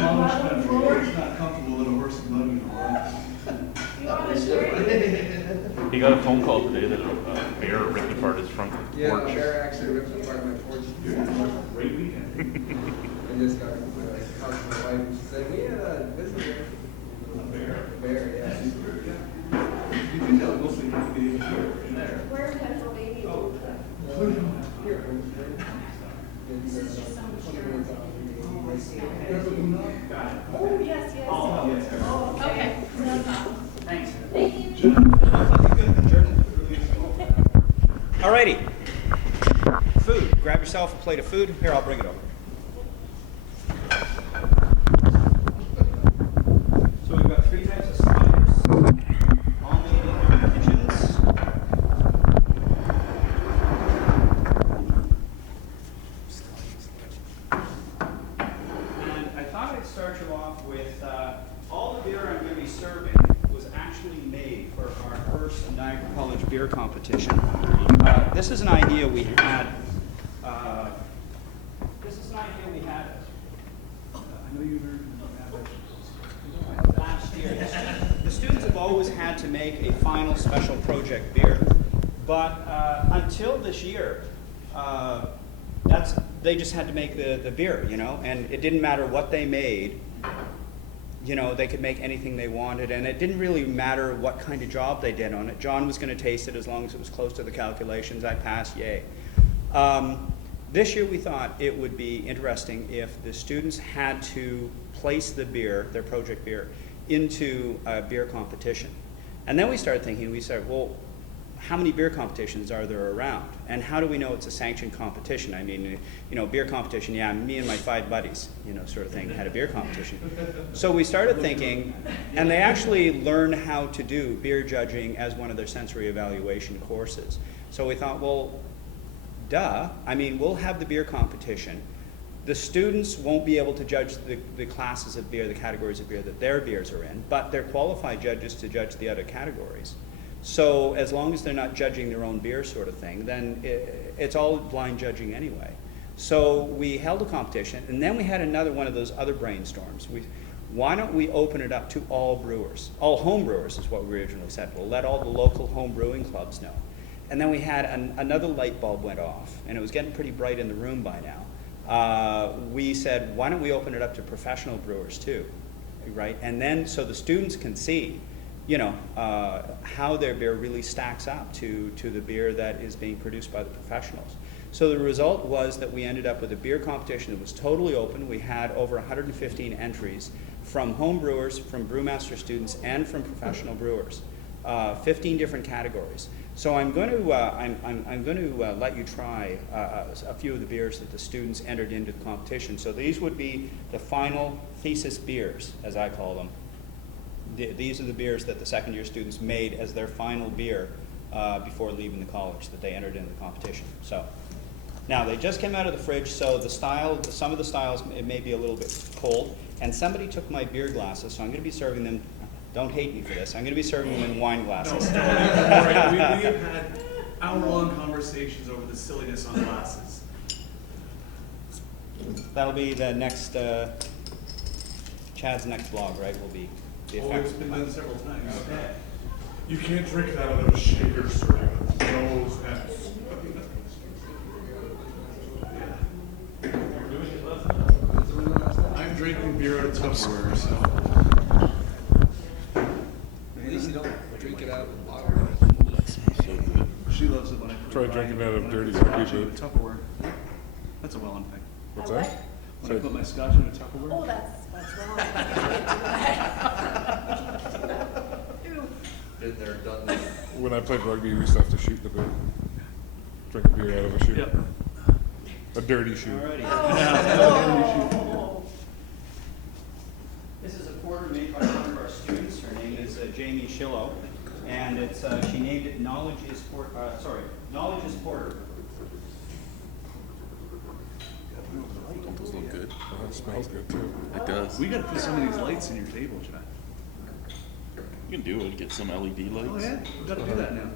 It's not comfortable with a horse and buggy. He got a phone call today that a bear ripped apart his front porch. Yeah, a bear actually ripped apart my porch. Great weekend. I just got to my house with my wife and she said, we had a visitor. A bear? A bear, yeah. You think that would mostly have to be in there? Where in Pennsylvania? Oh. Here. This is just so much here. Got it. Oh, yes, yes. Oh, yes. Oh, okay. No problem. Thanks. Thank you. Alrighty. Food. Grab yourself a plate of food. Here, I'll bring it over. So we've got 3 types of sliders, all made in our kitchens. And I thought I'd start you off with all the beer I'm going to be serving was actually made for our first Niagara College beer competition. This is an idea we had. I know you heard last year. The students have always had to make a final special project beer, but until this year, they just had to make the beer, you know, and it didn't matter what they made. You know, they could make anything they wanted, and it didn't really matter what kind of job they did on it. John was going to taste it as long as it was close to the calculations. I passed, yay. This year we thought it would be interesting if the students had to place the beer, their project beer, into a beer competition. And then we started thinking, we said, well, how many beer competitions are there around? And how do we know it's a sanctioned competition? I mean, you know, beer competition, yeah, me and my 5 buddies, you know, sort of thing, had a beer competition. So we started thinking, and they actually learn how to do beer judging as one of their sensory evaluation courses. So we thought, well, duh, I mean, we'll have the beer competition. The students won't be able to judge the classes of beer, the categories of beer that their beers are in, but they're qualified judges to judge the other categories. So as long as they're not judging their own beer sort of thing, then it's all blind judging anyway. So we held a competition, and then we had another one of those other brainstorms. Why don't we open it up to all brewers? All home brewers is what we originally said. We'll let all the local home brewing clubs know. And then we had another light bulb went off, and it was getting pretty bright in the room by now. We said, why don't we open it up to professional brewers too, right? And then so the students can see, you know, how their beer really stacks up to the beer that is being produced by the professionals. So the result was that we ended up with a beer competition that was totally open. We had over 115 entries from home brewers, from brewmaster students, and from professional brewers. 15 different categories. So I'm going to let you try a few of the beers that the students entered into the competition. So these would be the final thesis beers, as I call them. These are the beers that the second year students made as their final beer before leaving the college that they entered into the competition. So now they just came out of the fridge, so the style, some of the styles, it may be a little bit cold. And somebody took my beer glasses, so I'm going to be serving them. Don't hate me for this. I'm going to be serving them in wine glasses. No, we have had hour-long conversations over the silliness on glasses. That'll be the next, Chad's next vlog, right? Will be the Oh, effect. it's been done several times. Okay. You can't drink that out of a shaker, sir. No sense. I'm drinking beer out of Tupperware, so. At least you don't drink it out of a bottle. She loves it when I put Try it drinking out of dirty scotch cookie, in a Tupperware. That's a well-known thing. What's that? When I put my scotch in a Tupperware. Oh, that's wrong. Ew. Been there, done that. When I played rugby, we used to have to shoot the beer. Drink a beer out of a shoe. Yep. A dirty shoe. Alrighty. Oh. This is a porter made by one of our students. Her name is Jamie Shillow, and it's she named it Knowledge is Porter. Those look good. Oh, it smells good too. It does. We gotta put some of these lights in your table, John. You can do it. Get some LED lights. Oh yeah, we gotta do that now.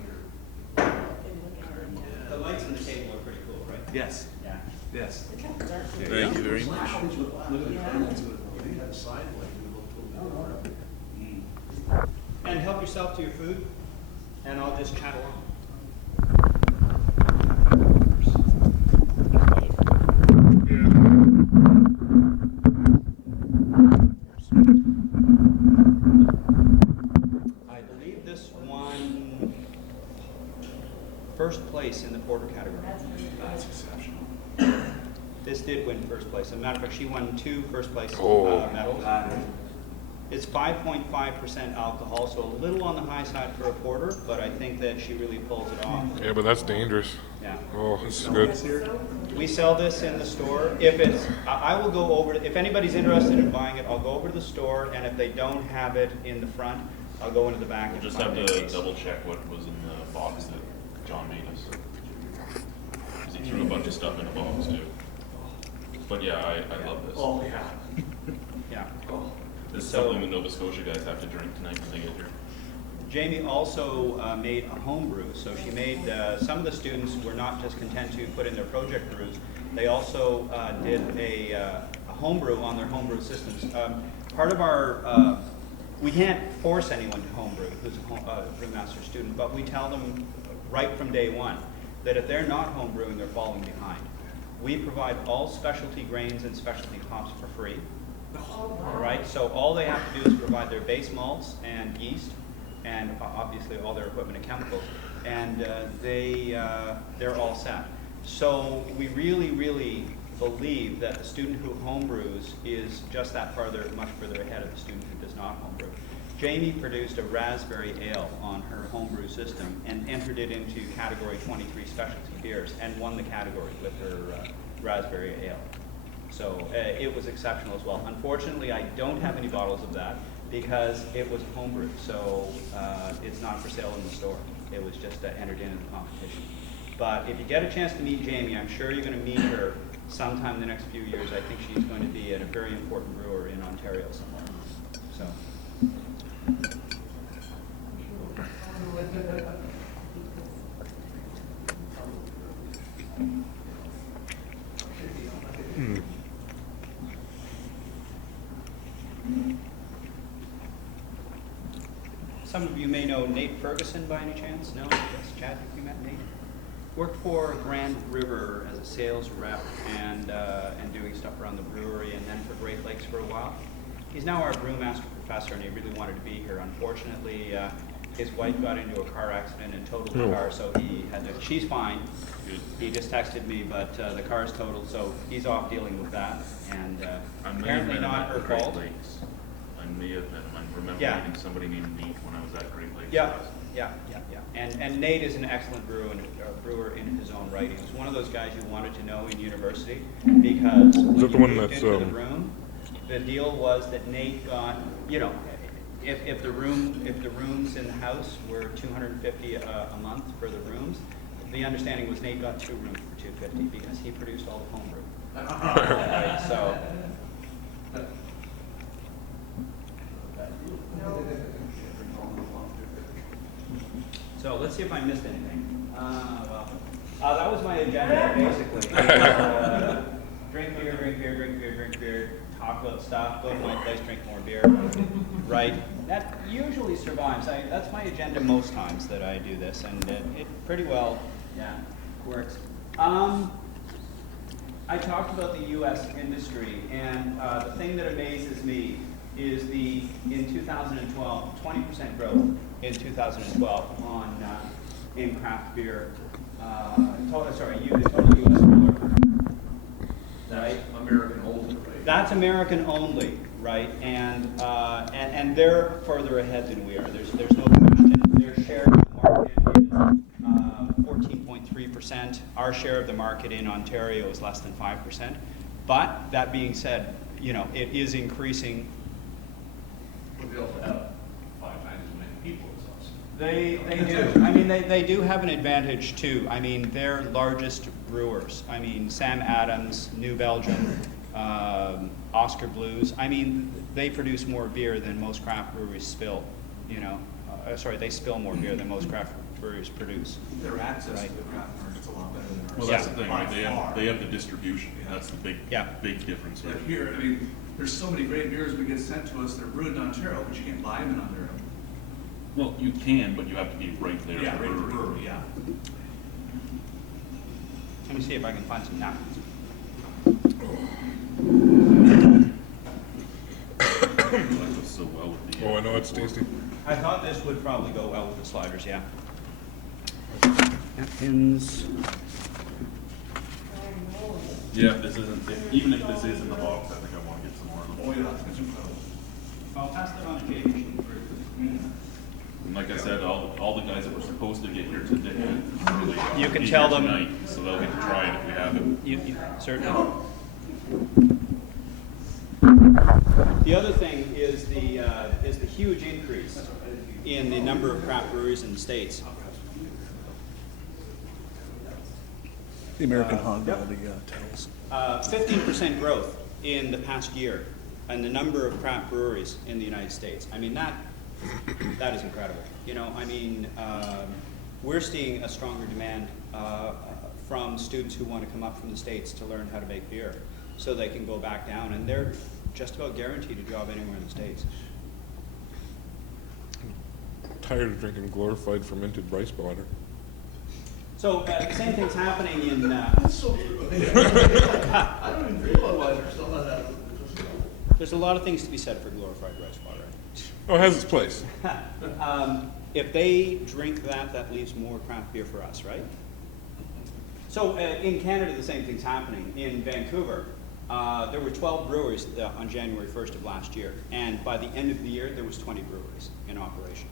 The lights on the table are pretty cool, right? Yes, Yeah. yes. Thank you very much. Look at the comments with it. They had a side light, we looked a little different. And help yourself to your food, and I'll just chat along. I believe this won first place in the porter category. That's exceptional. This did win first place. As a matter of fact, she won 2 first place medals. It's 5.5% alcohol, so a little on the high side for a porter, but I think that she really pulls it off. Yeah, but that's dangerous. Yeah. Oh, this is good. We sell this in the store. If it's, I will go over, if anybody's interested in buying it, I'll go over to the store, and if they don't have it in the front, I'll go into the back We'll and just find have it. to double check what was in the box that John made us. 'Cause he threw a bunch of stuff in a box too. But yeah, I love this. Oh, yeah. Yeah. This is So- something the Nova Scotia guys have to drink tonight when they get here. Jamie also made a home brew. So she made, some of the students were not just content to put in their project brews, they also did a home brew on their home brew systems. Part of our, we can't force anyone to home brew who's a brewmaster student, but we tell them right from day one that if they're not home brewing, they're falling behind. We provide all specialty grains and specialty hops for free. All right, so all they have to do is provide their base malts and yeast, and obviously all their equipment and chemicals, and they're all set. So we really, really believe that the student who homebrews is just that much further ahead of the student who does not homebrew. Jamie produced a raspberry ale on her homebrew system and entered it into category 23 specialty beers and won the category with her raspberry ale. So it was exceptional as well. Unfortunately, I don't have any bottles of that because it was homebrew, so it's not for sale in the store. It was just entered in the competition. But if you get a chance to meet Jamie, I'm sure you're going to meet her sometime in the next few years. I think she's going to be at a very important brewer in Ontario somewhere. So. Some of you may know Nate Ferguson by any chance? No? Yes, Chad, have you met Nate? Worked for Grand River as a sales rep and doing stuff around the brewery, and then for Great Lakes for a while. He's now our brewmaster professor, and he really wanted to be here. Unfortunately, his wife got into a car accident and totaled the car, so he had to. She's fine. He just texted me, but the car's totaled, so he's off dealing with that, and apparently not her fault. I may have met him. I remember Yeah. meeting somebody named Nate when I was at Great Lakes. Yeah. And Nate is an excellent brewer in his own right. He was one of those guys you wanted to know in university because when that the you one moved that's, into the room, the deal was that Nate got, if the rooms in the house were $250 a month for the rooms, the understanding was Nate got 2 rooms for $250 because he produced all the homebrew. Right, so. So let's see if I missed anything. That was my agenda, basically. Drink beer, drink beer, drink beer, drink beer, talk about stuff, go to my place, drink more beer, right? That usually survives. That's my agenda most times that I do this, and it pretty well, works. I talked about the U.S. industry, and the thing that amazes me is in 2012, 20% growth in 2012 in craft beer. Total U.S. dollar. Right? American only, right? That's American only, right? And they're further ahead than we are. There's no question. Their share of the market is 14.3%. Our share of the market in Ontario is less than 5%. But that being said, it is increasing. But they also have 5 times as many people as us. They do. I mean, they do have an advantage too. I mean, they're largest brewers. I mean, Sam Adams, New Belgium, Oscar Blues. I mean, they produce more beer than most craft breweries spill. They spill more beer than most craft breweries produce. Their access Right. to the craft market's a lot better than ours. Well, that's Yeah. the thing, right? They have the distribution. Yeah. That's the big Yeah. big difference here. Like here, I mean, there's so many great beers we get sent to us that are brewed in Ontario, but you can't buy them in Ontario. Well, you can, but you have to be right there. Yeah, at the right, the brewery. brewery, yeah. Let me see if I can find some napkins. That goes so well with the. Oh, I know it's tasty. I thought this would probably go well with the sliders, yeah. Napkins. Yeah, if this isn't, even if this is in the box, I think I want to get some more of them. Oh, yeah, it's incredible. I'll pass that on to Jake. And like I said, all the guys that were supposed to get here today, really You can be tell here them- tonight, so they'll get to try it if we have it. You certainly. The other thing is the huge increase in the number of craft breweries in the States. The American hog, all the tails. 15% growth in the past year in the number of craft breweries in the United States. I mean, that is incredible. You know, I mean, we're seeing a stronger demand from students who want to come up from the States to learn how to make beer so they can go back down, and they're just about guaranteed a job anywhere in the States. I'm tired of drinking glorified fermented rice water. So the same thing's happening in, That's so true. I don't even drink Budweiser, still not that. there's a lot of things to be said for glorified rice water. Oh, it has its place. If they drink that, that leaves more craft beer for us, right? So in Canada, the same thing's happening. In Vancouver, there were 12 breweries on January 1st of last year, and by the end of the year, there was 20 breweries in operation,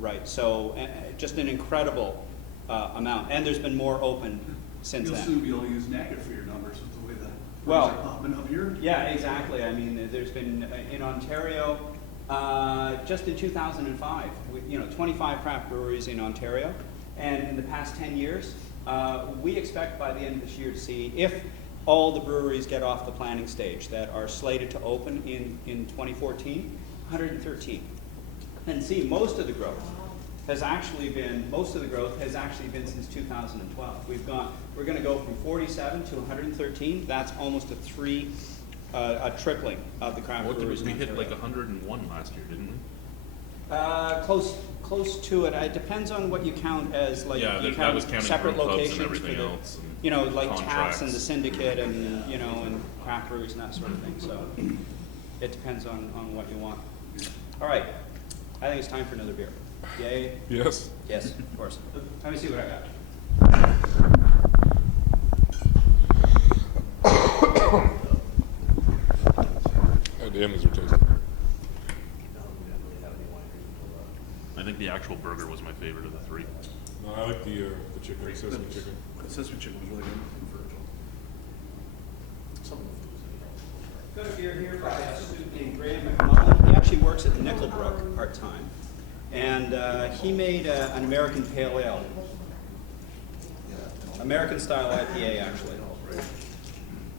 right? So just an incredible amount, and there's been more open since You'll then. soon be able to use Niagara for your numbers with the way that Well- breweries are popping up here. Yeah, exactly. I mean, there's been, in Ontario, just in 2005, 25 craft breweries in Ontario. And in the past 10 years, we expect by the end of this year to see, if all the breweries get off the planning stage that are slated to open in 2014, 113. And see, most of the growth has actually been since 2012. We're going to go from 47 to 113. That's almost a tripling of the craft What did breweries. we in hit Ontario. like 101 last year, didn't we? Close to it. It depends on what you count as, like, Yeah, you that count was counting separate brew pubs and locations for everything the, else and like taps contracts. and the syndicate and, and craft breweries and that sort of thing. So it depends on what you want. All right, I think it's time for another beer. Yay? Yes. Yes, of course. Let me see what I got. God damn, these are tasty. I think the actual burger was my favorite of the three. No, I like the chicken, sesame chicken. The sesame chicken was really good from Virgil. Some of the food was Got a beer here by a student named Graham McMullen. He actually works at Nickelbrook part-time. And he made an American Pale Ale. American style IPA, actually.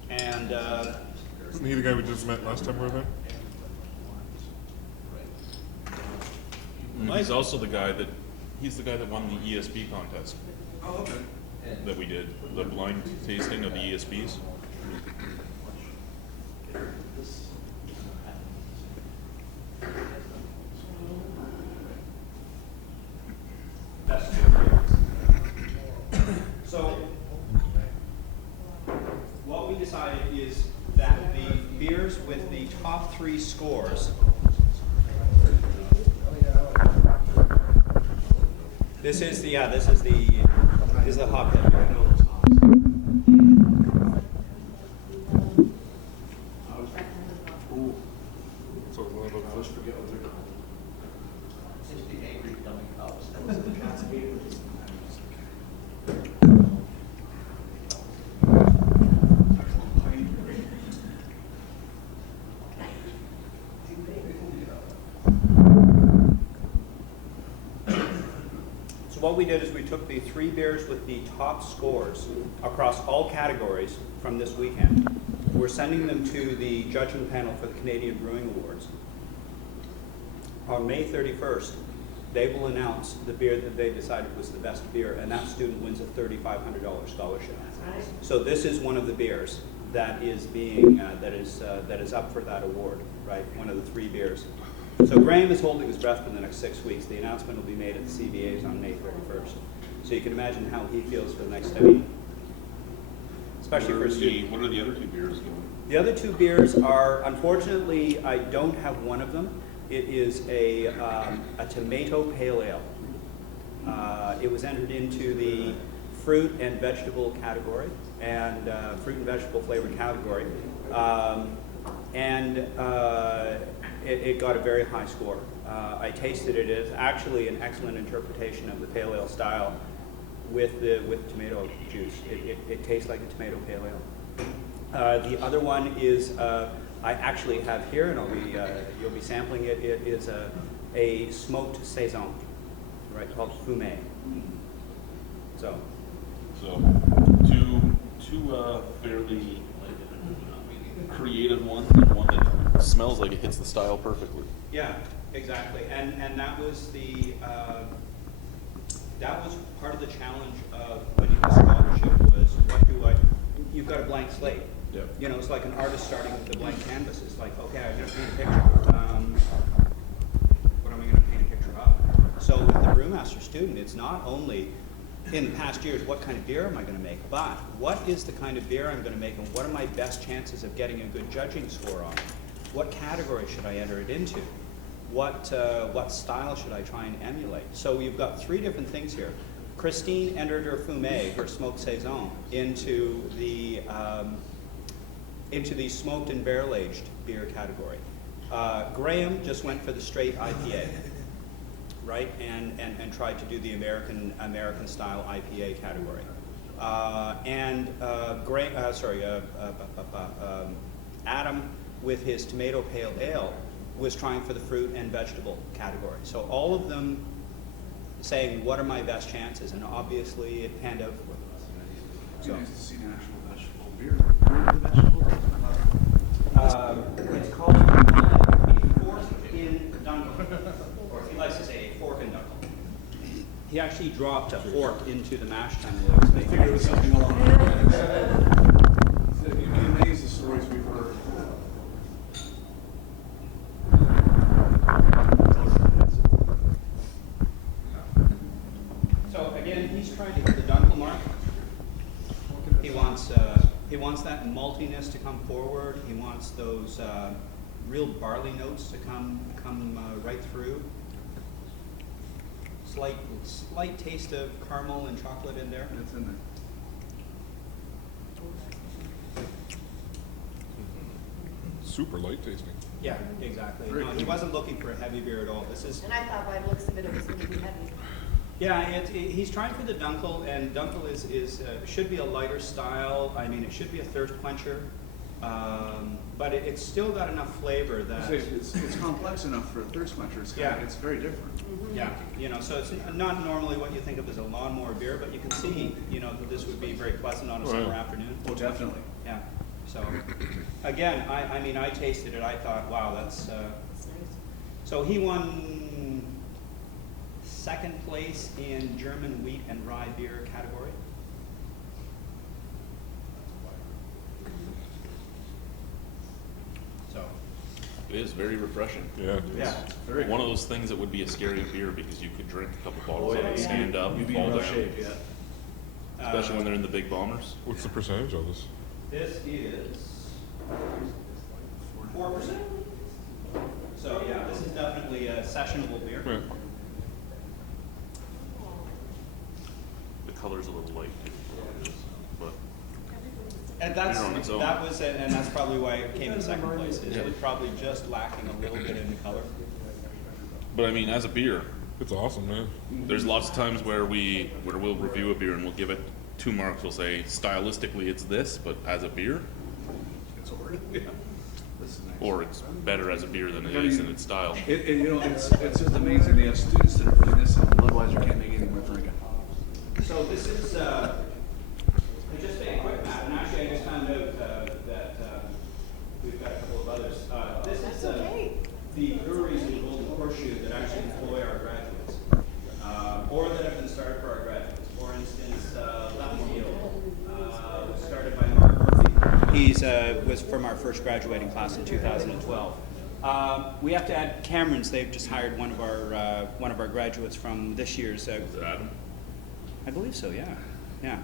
And Isn't he the guy we just met last time we were there? He's also the guy that won the ESP contest Oh, okay. that we did, the blind tasting of the ESPs. so what we decided is that the beers with the top 3 scores. This is the hophead beer. So a little bit of fish. So what we did is we took the 3 beers with the top scores across all categories from this weekend. We're sending them to the judgment panel for the Canadian Brewing Awards. On May 31st, they will announce the beer that they decided was the best beer, and that student wins a $3,500 scholarship. So this is one of the beers that is being that is up for that award, right? One of the 3 beers. So Graham is holding his breath for the next 6 weeks. The announcement will be made at the CBAs on May 31st. So you can imagine how he feels for the next study, especially for a student. What are the other 2 beers doing? The other 2 beers are, unfortunately, I don't have one of them. It is a tomato pale ale. It was entered into the fruit and vegetable category, and fruit and vegetable flavored category. It got a very high score. I tasted it. It's actually an excellent interpretation of the pale ale style with tomato juice. It tastes like a tomato pale ale. The other one is I actually have here, and you'll be sampling it. It is a smoked saison, right? Called fume. So two fairly creative ones, and one that smells like it hits the style perfectly. yeah, exactly. And that was part of the challenge of winning the scholarship was you've got a blank slate. Yeah. You know, it's like an artist starting with a blank canvas. It's like, okay, I'm going to paint a picture. What am I going to paint a picture of? So with the brewmaster student, it's not only in past years, what kind of beer am I going to make, but what is the kind of beer I'm going to make, and what are my best chances of getting a good judging score on it? What category should I enter it into? What style should I try and emulate? So you've got 3 different things here. Christine entered her fume, her smoked saison, into the smoked and barrel-aged beer category. Graham just went for the straight IPA, right, and tried to do the American style IPA category. Adam, with his tomato pale ale, was trying for the fruit and vegetable category. So all of them saying, what are my best chances? And obviously it panned out for them. It'd So, be nice to see an actual vegetable beer. Where are the vegetables? it's called a fork in Dunkel. Or he likes to say a fork in Dunkel. He actually dropped a fork into the mash tun that he was I making. figured it was something along those lines. So you'd be amazed the stories we've heard. So again, he's trying to hit the Dunkel mark. He wants that maltiness to come forward. He wants those real barley notes to come right through. Slight taste of caramel and chocolate in there. It's in there. Super light tasting. Yeah, exactly. Very No, he cool. wasn't looking for a heavy beer at all. This is, And I thought by the looks of it, it was going to be heavy. yeah, he's trying for the Dunkel, and Dunkel is should be a lighter style. I mean, it should be a thirst quencher, but it's still got enough flavor that. It's complex enough for a thirst quencher. Yeah. It's very different. Yeah, you know, so it's not normally what you think of as a lawnmower beer, but you can see, you know, that this would be very pleasant on a summer afternoon. Oh, definitely. Yeah. So, again, I mean, I tasted it. I thought, wow, that's. It's nice. So he won second place in German wheat and rye beer category. So, It is very refreshing. Yeah. yeah. Very One of those things that would be a scary beer because you could drink a couple bottles Oh, of yeah, it, yeah. stand up, You'd and be fall in rough down. shape, yeah. Especially when they're in the big bombers. What's the percentage of this? This is 4%. So yeah, this is definitely a sessionable beer. Yeah. The color's a little light, but And Beer on its own. and that's probably why it came in second place. It was probably just lacking a little bit in the color. I mean, as a beer, It's awesome, man. there's lots of times where we'll review a beer and we'll give it 2 marks. We'll say stylistically it's this, but as a beer, It's over. Yeah. This is nice. or it's better as a beer than it is in its style. It's just amazing. They have students that are putting this in, otherwise you can't make anything worth drinking. So this is just a quick map, and actually I just found out that we've got a couple of others. This That's is okay. the breweries in Golden Horseshoe that actually employ our graduates, or that have been started for our graduates. For instance, Left Field was started by Mark Murphy. He's was from our first graduating class in 2012. We have to add Camerons. They've just hired one of our graduates from this year's. Adam? I believe so. Yeah, yeah.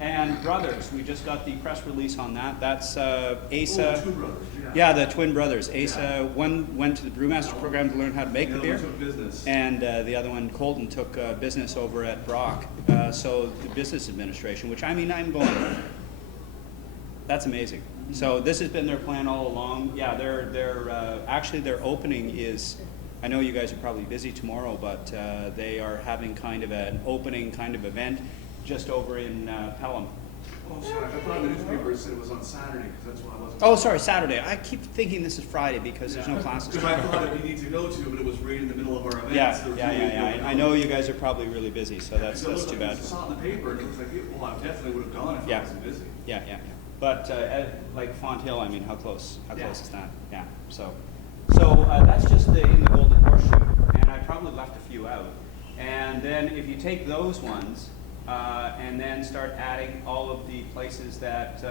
And brothers, we just got the press release on that. That's Asa. Oh, two brothers, Yeah, the twin brothers. Asa, one went to the brewmaster program to learn how to make the other beer, one took business. and the other one, Colton, took business over at Brock. So the business administration, which I mean, I'm going, that's amazing. So this has been their plan all along. Yeah, actually their opening is, I know you guys are probably busy tomorrow, but they are having kind of an opening kind of event just over in Pelham. Oh, sorry, I thought the newspaper said it was on Saturday, because that's why I wasn't. Oh, sorry, Saturday. I keep thinking this is Friday because there's no classes. Because I thought if we need to go to, but it was right in the middle of our event. Yeah, so there was yeah, really yeah, no yeah. I know you guys are probably really busy, so that's too bad. I saw it in the paper, and it was like, well, I definitely would have gone if Yeah. I wasn't busy. Yeah, yeah, yeah. But like Font Hill, I mean, how close is that? Yeah. So that's just in the Golden Horseshoe, and I probably left a few out. And then if you take those ones and then start adding all of the places that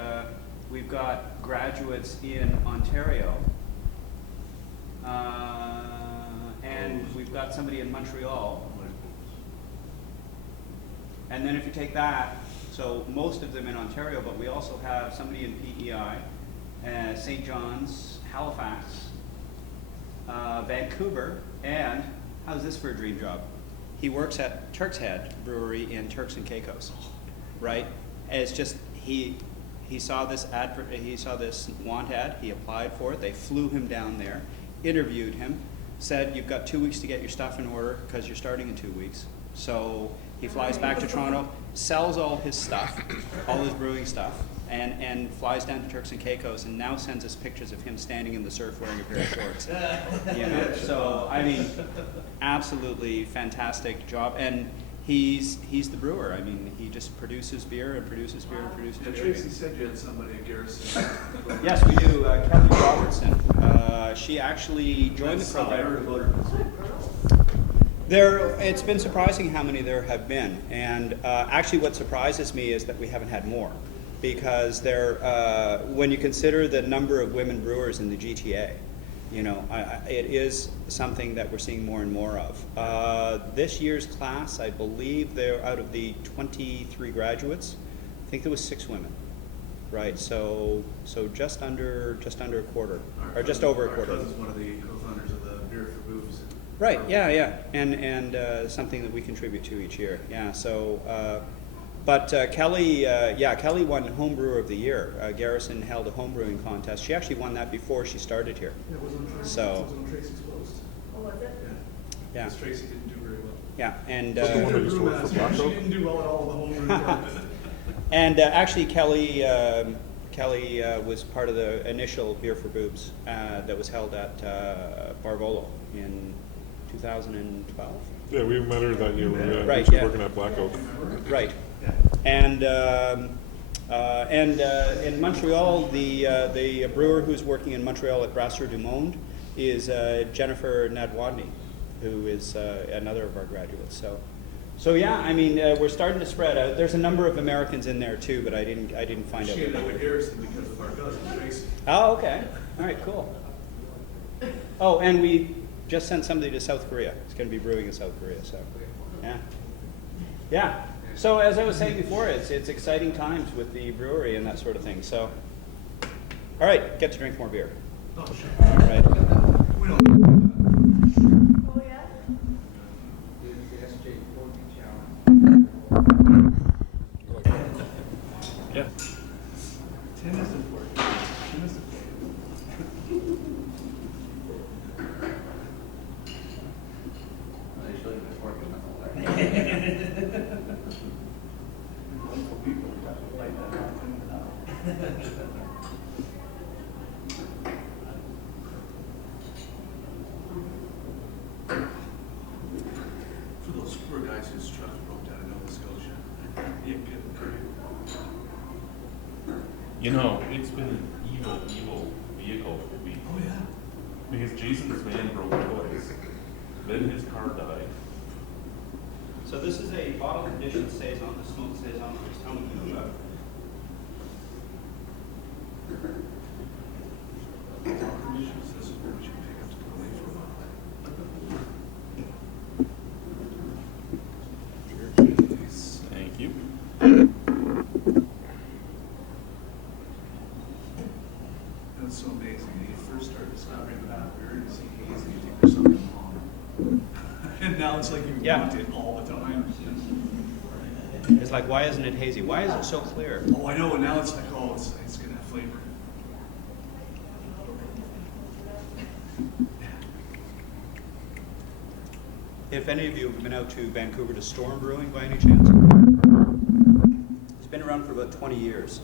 we've got graduates in Ontario, and we've got somebody in Montreal. And then if you take that, so most of them in Ontario, but we also have somebody in PEI, St. John's, Halifax, Vancouver, and how's this for a dream job? He works at Turk's Head Brewery in Turks and Caicos, right? And it's just he saw this want ad, he applied for it, they flew him down there, interviewed him, said you've got 2 weeks to get your stuff in order because you're starting in 2 weeks. So he flies back to Toronto, sells all his stuff, all his brewing stuff, and flies down to Turks and Caicos, and now sends us pictures of him standing in the surf wearing a pair of shorts. You know? So I mean, absolutely fantastic job, and he's the brewer. I mean, he just produces beer and produces beer and produces And beer. Tracy said you had somebody at Garrison. Yes, we do. Kelly Robertson. She actually joined the I program. heard about her. It's been surprising how many there have been, and actually what surprises me is that we haven't had more, because when you consider the number of women brewers in the GTA, you know, it is something that we're seeing more and more of. This year's class, I believe they're out of the 23 graduates, I think there was 6 women, right? So just under a quarter, or just over a quarter. Our cousin's one of the co-founders of the Beer for Boobs. Right, yeah, and something that we contribute to each year, yeah. So, but Kelly, Kelly won Home Brewer of the Year. Garrison held a home brewing contest. She actually won that before she started here. It was on Tracy's, So- it was on Tracy's post. Oh, was it? Yeah, Because Tracy didn't do very well. yeah, and That's the one that used to work for Brewmaster, Black she Oak? didn't do well at all in the home brew department. and actually Kelly was part of the initial Beer for Boobs that was held at Barvolo in 2012. Yeah, we met her that year. Right, She was yeah. working at Black Oak. Right. And in Montreal, the brewer who's working in Montreal at Brasseur du Monde is Jennifer Nadwadny, who is another of our graduates. So yeah, I mean, we're starting to spread out. There's a number of Americans in there too, but I didn't find out. She ended up at Garrison because of our cousin, Tracy. Oh, okay. All right, cool. Oh, and we just sent somebody to South Korea. It's going to be brewing in South Korea, so yeah. Yeah. So as I was saying before, it's exciting times with the brewery and that sort of thing. So, all right, get to drink more beer. Oh, shit. All right. We don't. Oh, yeah? The SJ40 challenge. Yeah. Tennis is important. Tennis is important. They show you it's working with all that. For those poor guys whose truck broke down in Nova Scotia, you get pretty. You know, it's been an evil vehicle week. Oh, yeah. Because Jason's van broke twice. Then his car died. So this is a bottle conditioned saison. The smoke saison I was telling you about. This is where we should pick up to go away for a while. Thank you. That's so amazing. When you first start discovering that beer, you see hazy, you think there's something wrong. And now it's like you Yeah. want it all the time. It's like, why isn't it hazy? Why is it so clear? Oh, I know, and now it's like, oh, it's gonna have flavor. If any of you have been out to Vancouver to Storm Brewing by any chance, it's been around for about 20 years.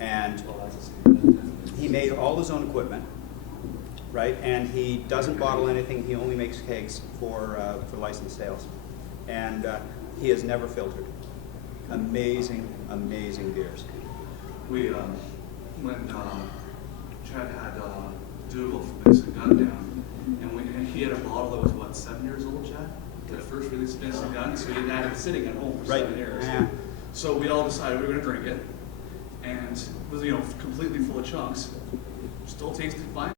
And he made all his own equipment, right? And he doesn't bottle anything. He only makes kegs for licensed sales. And he has never filtered. Amazing, amazing beers. We, when Chad had Dougal from Benson Gun down, and he had a bottle that was, what, 7 years old, Chad? The first release of Benson Gun, so he had it sitting at home for Right. 7 years. Yeah. So we all decided we were gonna drink it, and it was, completely full of chunks. Still tasted fine.